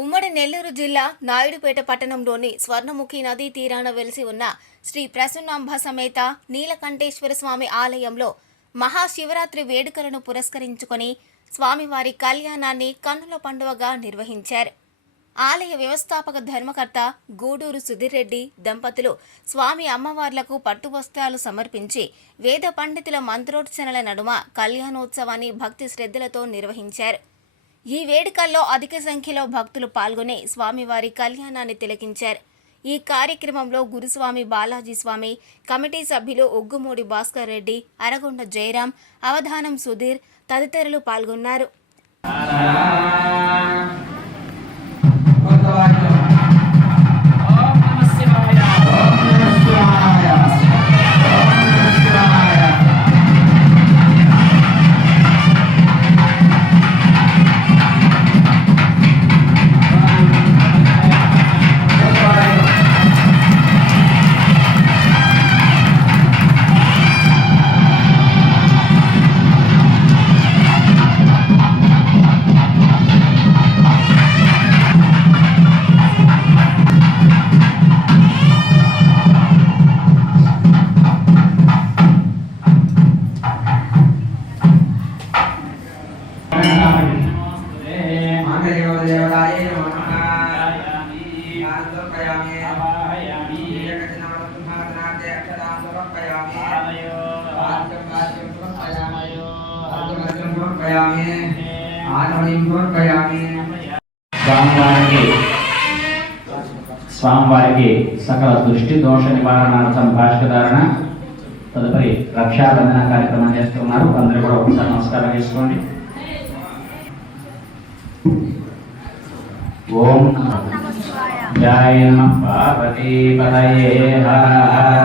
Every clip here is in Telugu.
ఉమ్మడి నెల్లూరు జిల్లా నాయుడుపేట పట్టణంలోని స్వర్ణముఖి నదీ తీరాన వెలిసి ఉన్న శ్రీ ప్రసన్నాంబ సమేత నీలకంఠేశ్వర స్వామి ఆలయంలో మహాశివరాత్రి వేడుకలను పురస్కరించుకొని స్వామివారి కళ్యాణాన్ని కన్నుల పండుగగా నిర్వహించారు. ఆలయ వ్యవస్థాపక ధర్మకర్త గూడూరు సుధీర్ రెడ్డి దంపతులు స్వామి అమ్మవార్లకు పట్టువస్త్రాలు సమర్పించి వేద పండితుల మంత్రోచ్చరణల నడుమ కళ్యాణోత్సవాన్ని భక్తి శ్రద్ధలతో నిర్వహించారు. ఈ వేడుకల్లో అధిక సంఖ్యలో భక్తులు పాల్గొని స్వామివారి కళ్యాణాన్ని తిలకించారు. ఈ కార్యక్రమంలో గురుస్వామి బాలాజీ స్వామి కమిటీ సభ్యులు ఒగ్గుమూడి భాస్కర్ రెడ్డి అరగొండ జయరాం అవధానం సుధీర్ తదితరులు పాల్గొన్నారు. స్వామివారికి స్వామివారికి సకల దృష్టి దోష నివారణార్థం భాష్యధారణ తదుపరి రక్షాబంధన కార్యక్రమం చేస్తున్నారు అందరూ కూడా ఒకసారి నమస్కారం చేసుకోండి ఓం జయ నమ పార్వతీ పదయే హర హర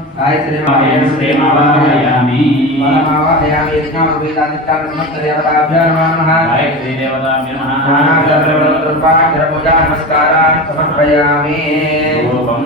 ఇంద్రాదయాః కుదేవః ఇంద్రాదయాః ప్రముచ్యతే గోజసింధవాది వలసింద్రాదవతి దేవానందామనామాది విశ్వామి విశ్వామతి విస్తాదవాయ పూర్వం